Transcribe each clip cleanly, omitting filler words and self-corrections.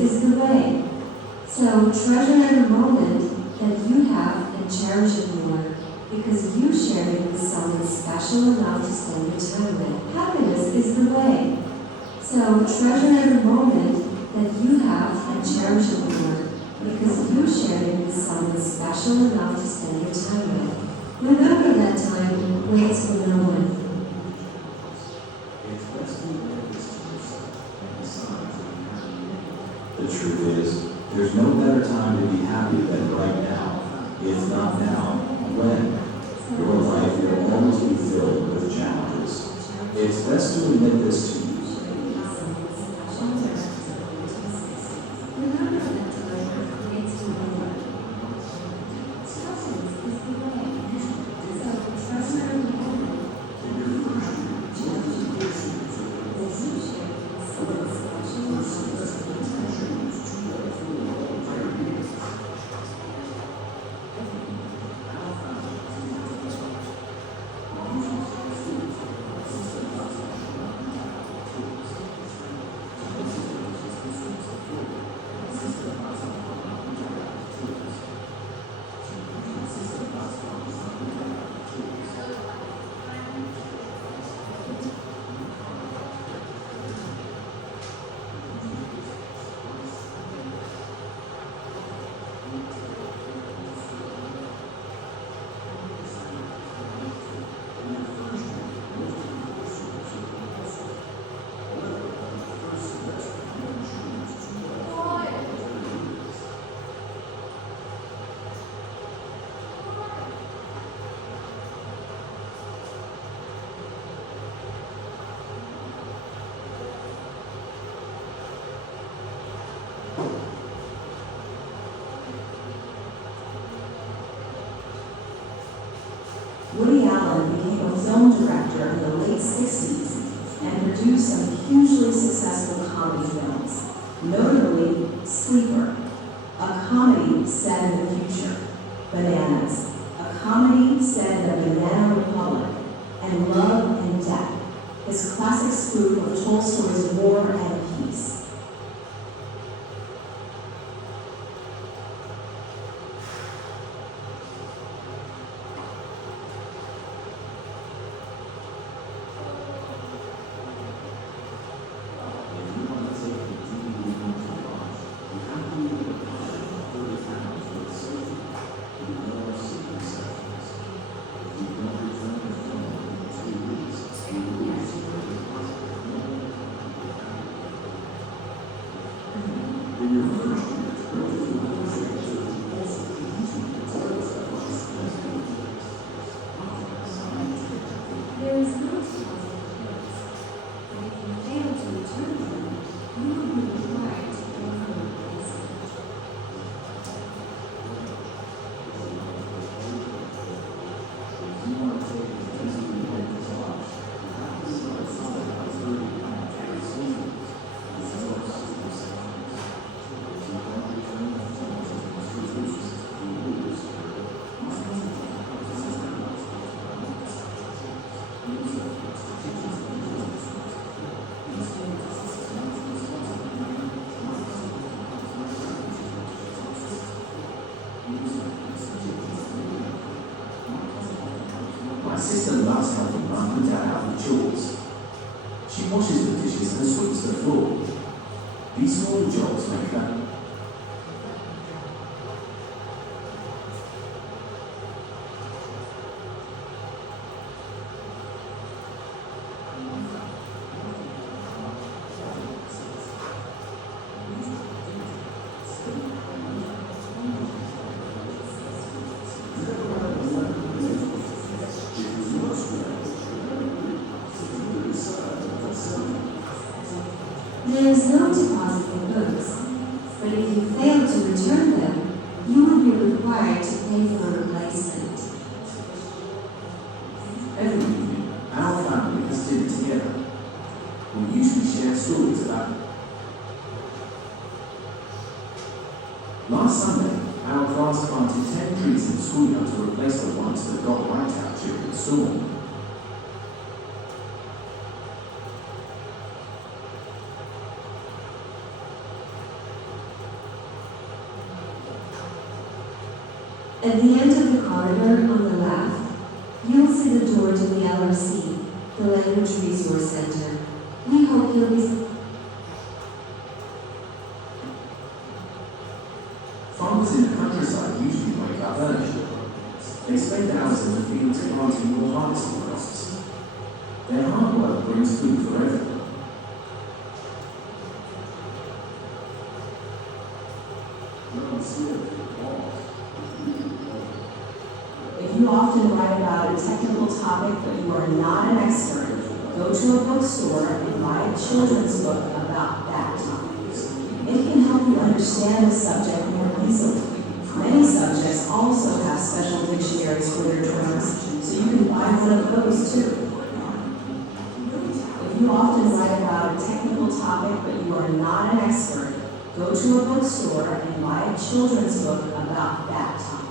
is the way. So treasure every moment that you have and cherish it more, because you shared it with someone special enough to spend your time with. Happiness is the way. So treasure every moment that you have and cherish it more, because you shared it with someone special enough to spend your time with. Remember that time waits for no one. The truth is, there's no better time to be happy than right now. If not now, when? Your life will always be filled with challenges. It's best to admit this to you. Woody Allen became a film director in the late 60s and produced some hugely successful comedy films, notably Sleeper, a comedy set in the future, Bananas, a comedy set in the Banana Republic, and Love and Death, his classic spoof of Tolstoy's War and Peace. My sister loves helping Mum put out the chores. She washes the dishes and sweeps the floor. These small jobs make her There is no deposit in books, but if you fail to return them, you will be required to pay for a replacement. every evening, our family has dinner together. We usually share stories about it. Last Sunday, our class planted 10 trees in the schoolyard to replace the ones that got wiped out during the storm. At the end of the corridor on the left, you'll see the door to the LRC, the Language Resource Center. We hope you'll be... Farmers in the countryside usually wake up early. They spend hours in the fields planting or harvesting crops. Their hard work brings food for everyone. If you often write about a technical topic but you are not an expert, go to a bookstore and buy a children's book about that topic. It can help you understand the subject more easily. Many subjects also have special dictionaries for their terms, so you can buy one of those too. If you often write about a technical topic but you are not an expert, go to a bookstore and buy a children's book about that topic.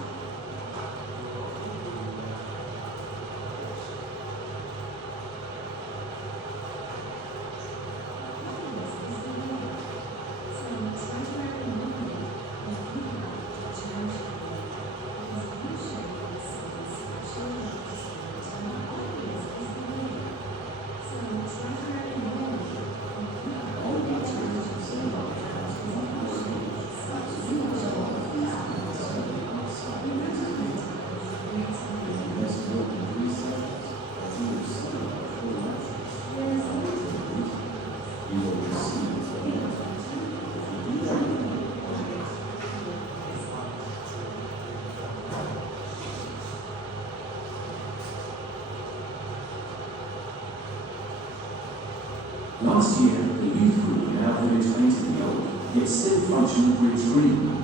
Last year, the youth group in our village painted the old, yet still functional bridge green.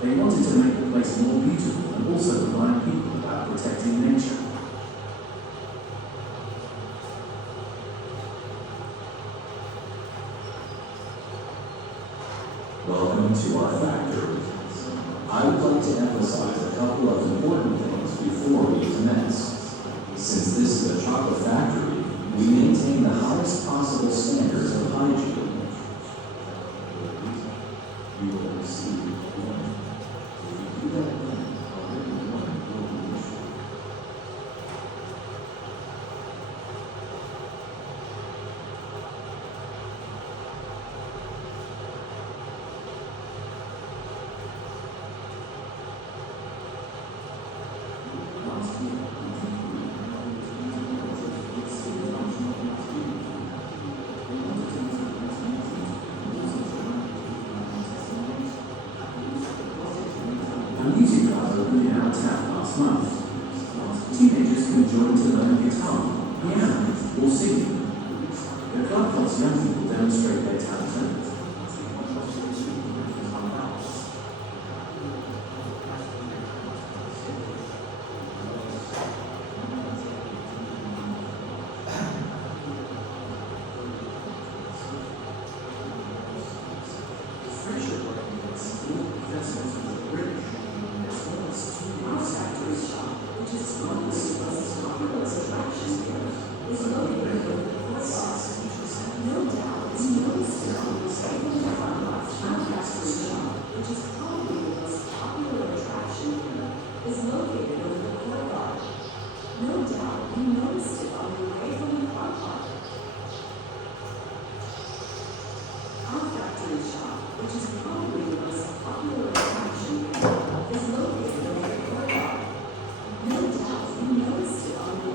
They wanted to make the place more beautiful and also remind people about protecting nature. Welcome to our factory. I would like to emphasize a couple of important things before we commence. Since this is a chocolate factory, we maintain the highest possible standards of hygiene. You will receive one. If you do that, already one will be issued. Last year, a music club opened in our town last month. Teenagers can join to learn guitar, piano, or singing. The club helps young people demonstrate their talent.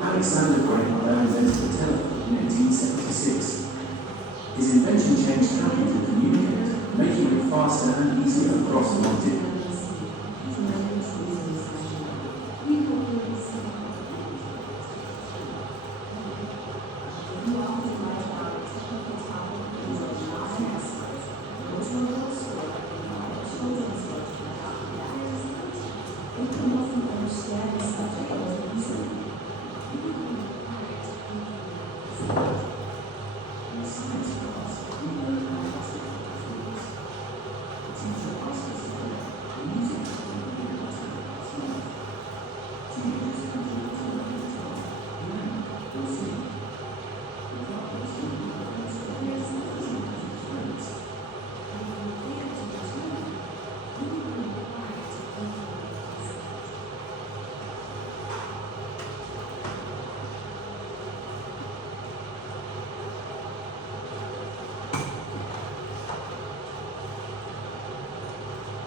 Alexander Graham Bell invented the telephone in 1876. His invention changed how people communicate, making it faster and easier across long distance.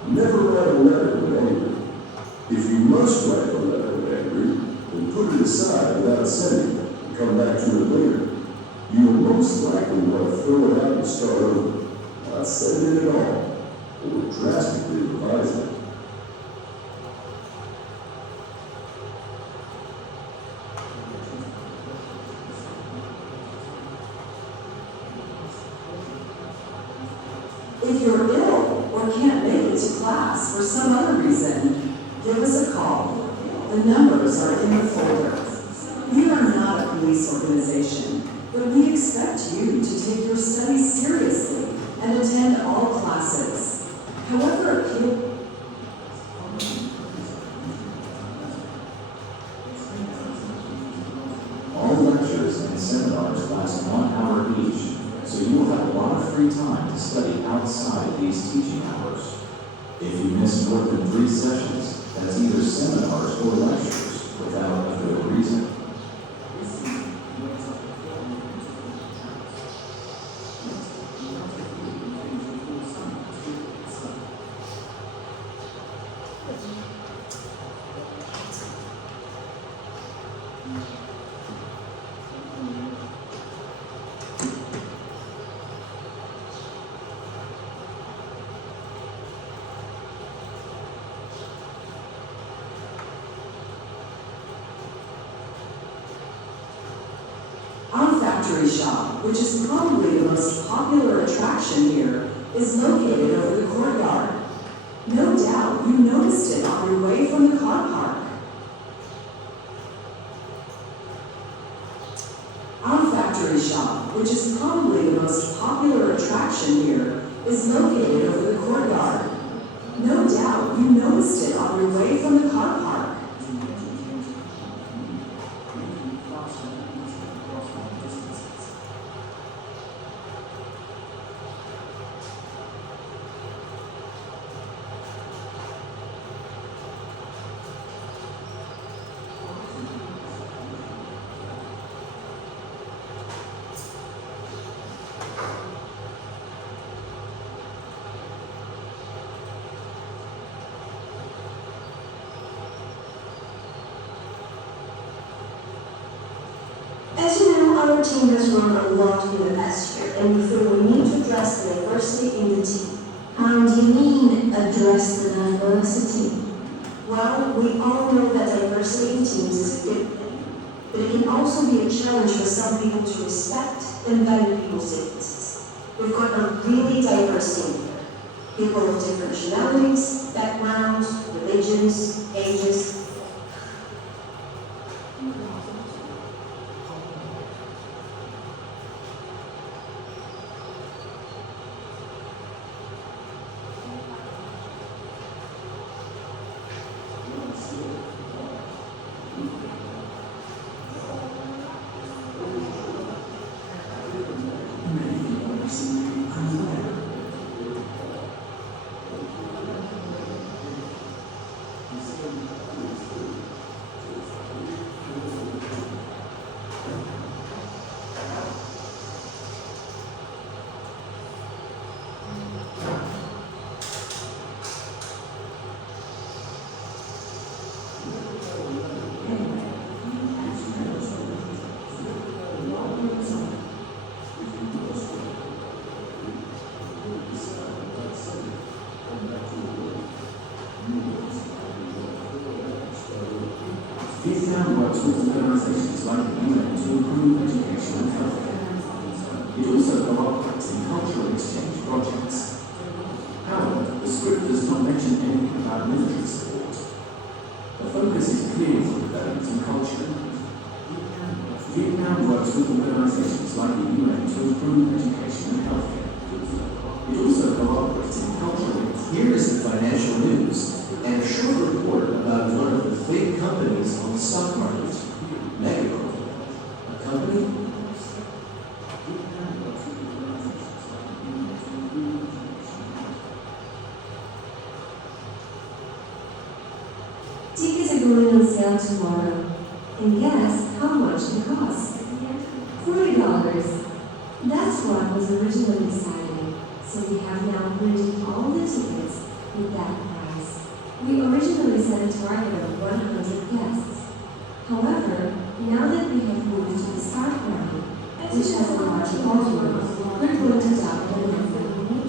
Never write a letter with anger. If you must write a letter with anger, then put it aside without sending it and come back to it later. You will most likely want to throw it out and start over, not send it at all, or drastically revise it. If you're ill or can't make it to class for some other reason, give us a call. The numbers are in the folder. We are not a police organization, but we expect you to take your studies seriously and attend all classes. However, a kid All lectures and seminars last 1 hour each, so you will have a lot of free time to study outside these teaching hours. If you miss more than 3 sessions, that's either seminars or lectures without a good reason. Our factory shop, which is probably the most popular attraction here, is located over the courtyard. No doubt you noticed it on your way from the car park. Our factory shop, which is probably the most popular attraction here, is located over the courtyard. No doubt you noticed it on your way from the car park. As you know, our team has grown a lot in the past year, and we feel we need to address the diversity in the team. How do you mean, address the diversity? Well, we all know that diversity in teams is a good thing, but it can also be a challenge for some people to respect and value people's differences. We've got a really diverse team here. People of different nationalities, backgrounds, religions, ages. Vietnam works with organizations like the UN to improve education and healthcare. It also cooperates in cultural exchange projects. However, the script does not mention anything about military support. The focus is clearly on development and culture. Vietnam works with organizations like the UN to improve education and healthcare. It also cooperates in cultural exchange. Here is the financial news and a short report about one of the big companies on the stock market, Mexico. A company Tickets are going on sale tomorrow. And guess how much it costs? $40. That's what was originally decided. So we have now printed all the tickets with that which has a large ballroom. We're going to Dublin.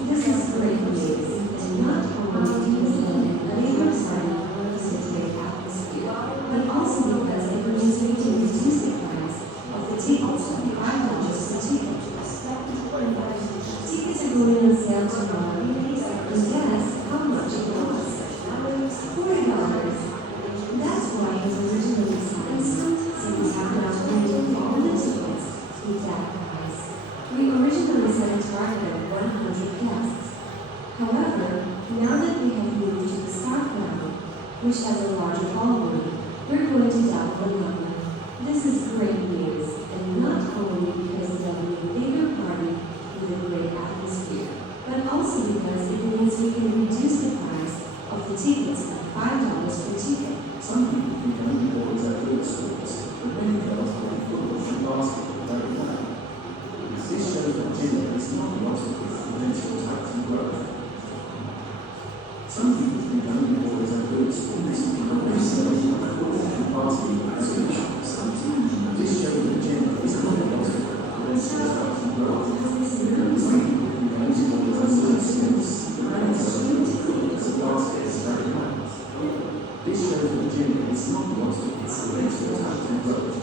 This is great news, and not only because the Labour Party is a great atmosphere, but also because it means we can reduce the price of the tickets to $5 per ticket. Tickets are going on sale tomorrow, and guess how much it was? $40. That's why it was originally sized, so we have now printed all the tickets with that price. We originally set a target of 100 guests. However, now that we have moved to the South Round, which has a larger ballroom, we're going to double the number. This is great news, and not only because it will be a bigger party with a great atmosphere, but also because it means we can reduce the price of the tickets by $5 per ticket. Some people think only boys are good at sports, but many girls play football and basketball very well. This shows that gender is not the obstacle for potential tax and growth. Some people think only boys are good at sports, but many girls play football and basketball very well. This shows that gender is not the obstacle for potential tax and growth. Some people think only boys are good at sports, but many girls play football and basketball very well. This shows that gender is not the obstacle for potential tax and growth.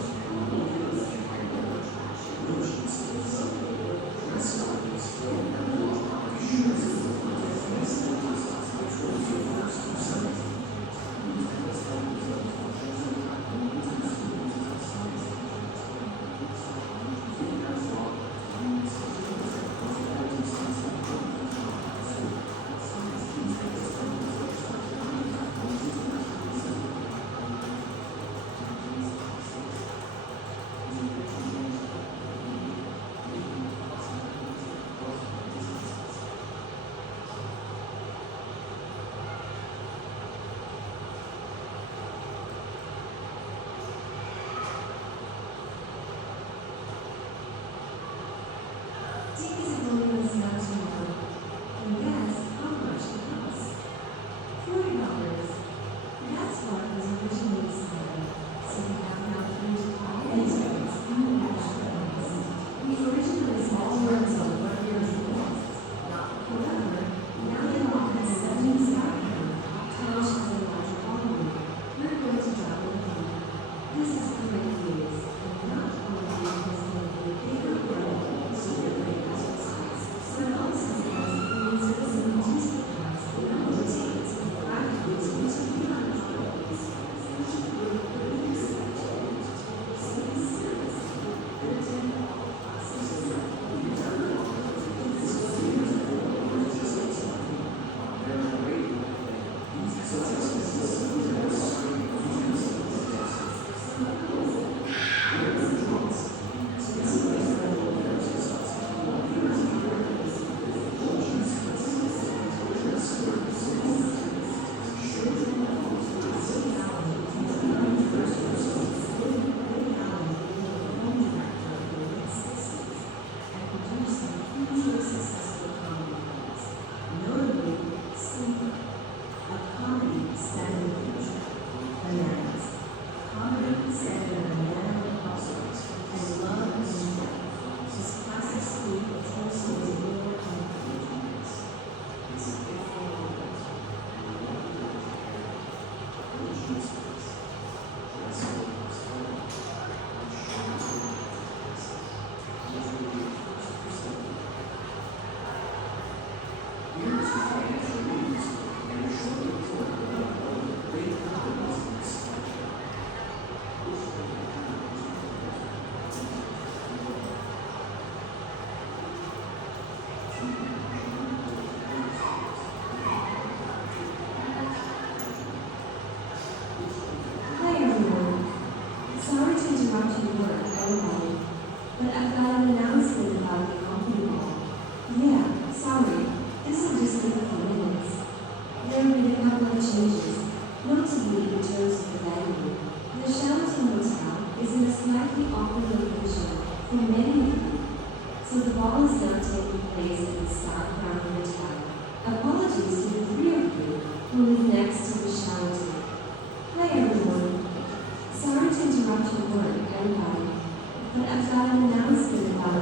Tickets are going on sale tomorrow, and guess how much it costs? $40. That's what was originally decided, so we have now printed all the tickets and we have that price. We originally set terms on what years it was. However, now that we have 7 South Round, which has a larger ballroom, we're going to double the number. This is great news, and not only because it will be a bigger party, so we're going to but also because it means we can reduce the price of all the tickets from $5 to but I've got an announcement about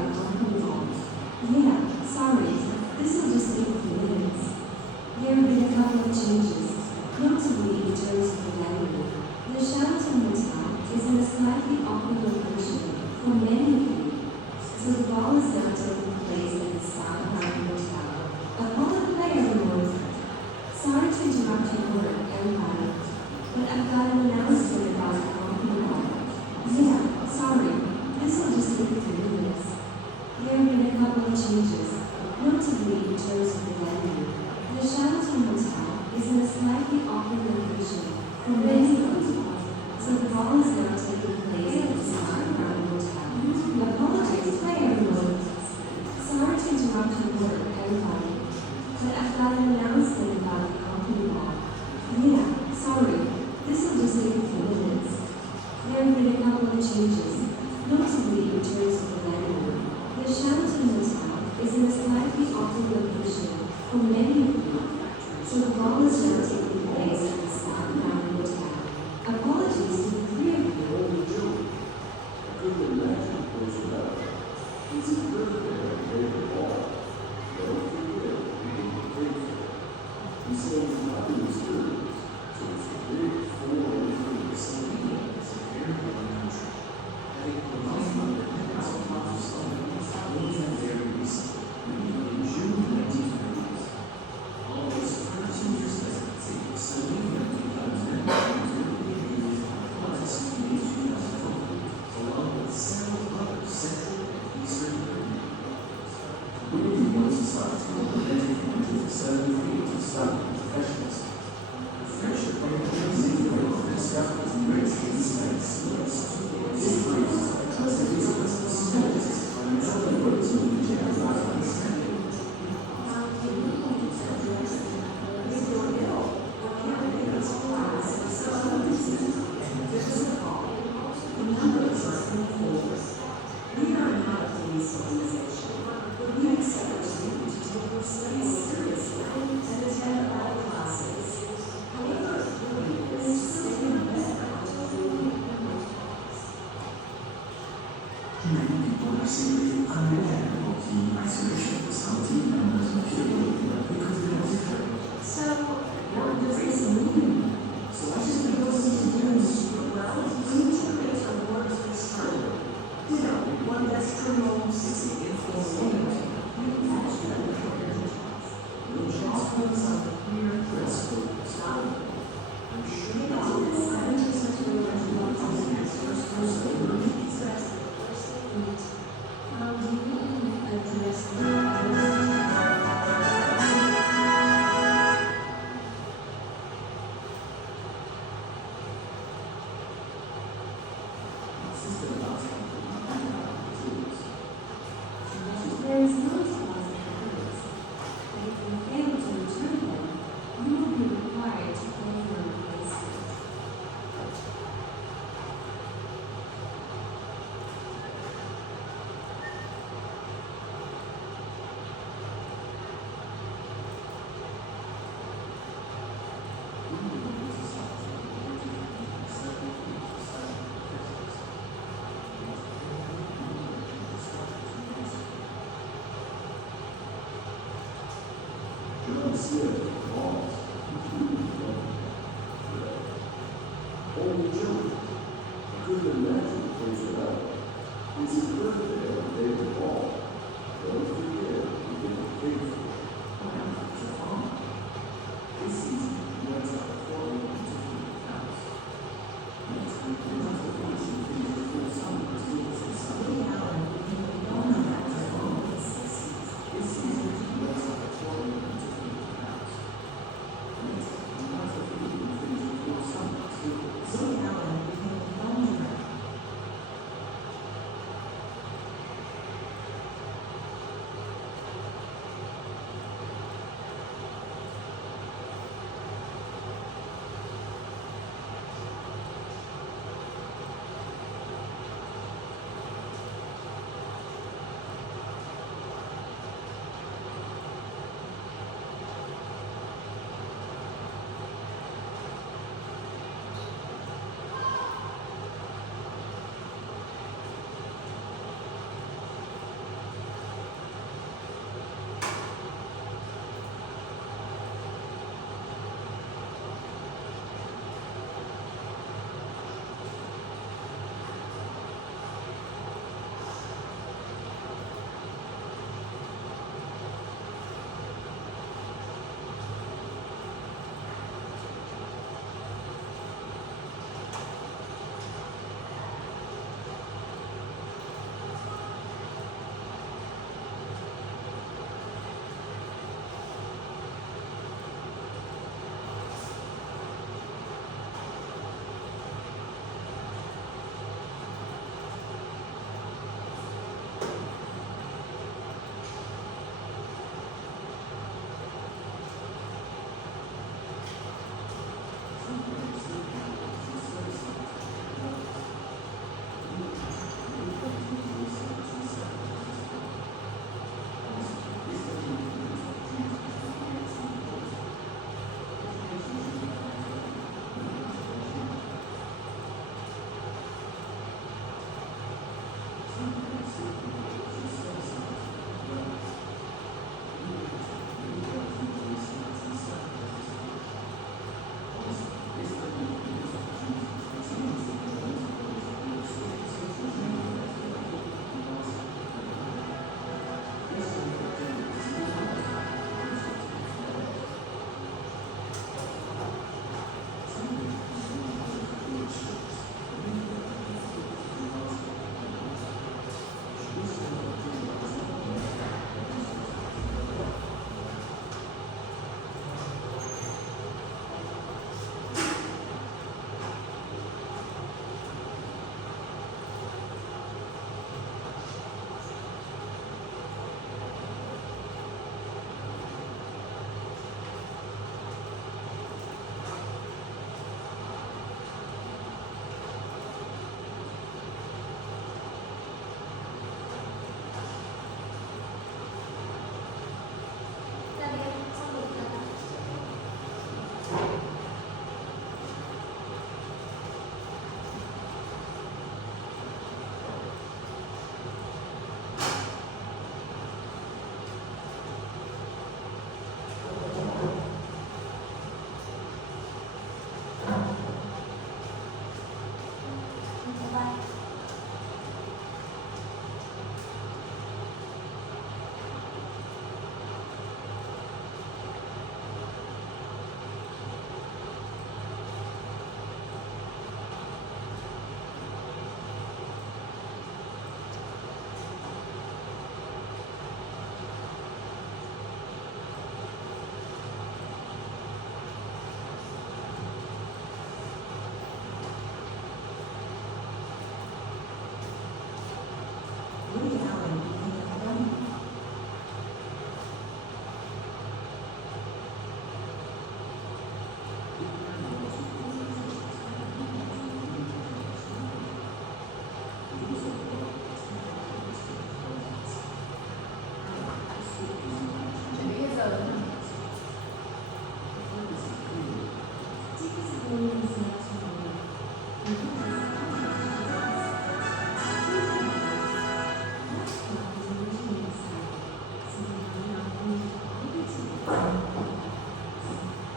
made a couple of changes, notably in terms of the landing. The Sheraton Hotel is in a slightly altered location for many of you, so the ball is now taking place at the Scott Mountain Hotel. Apologies to the three of you. I couldn't imagine close enough. It's a birthday on paper ball. Don't forget, we need to pay for it. He said it's not in the stores, so it's a big 4-day fees. Slovenia is a very young country, having provided independence on top of Slovenia only very recently, in June 1990s. Almost 13 years later, Slovenia became a member of the European Union on May 2004, along with several other Central and Eastern European countries. We really want society to benefit from the certain fields of study and professions. Friendship is in the way of discoveries and breakthroughs in space. This increases the capacity of students and other groups of the general understanding. We are not a police organization, but we accept you to take your studies seriously and attend all classes. However, please stay in bed until Many people are secretly unaware of the isolation of society and the material because they are different. So, what does this mean? So what should we go into doing? Well, we need to create a word external. You know, one that's criminal, sexy, informal, which offers a clear dress code style. I'm sure that all the 70% of the answers first over. How do you address the There is no deposit fees, but if you fail to return them, you will be required to pay for a replacement. John said, "Boss, only children. I couldn't imagine close enough. It's his birthday on the day of the ball. Don't forget, we get to pay for it. I am not a farmer. This season, we went up 450 cows. Next week, we went up 150 full summer to give us the summer. This season, we went up 450 cows. Next, we went up 150 full summer to give us the summer.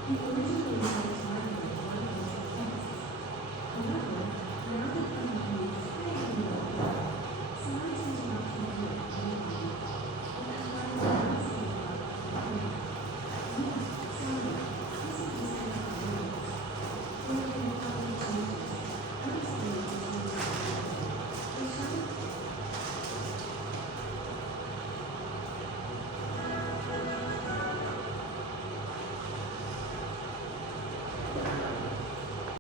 People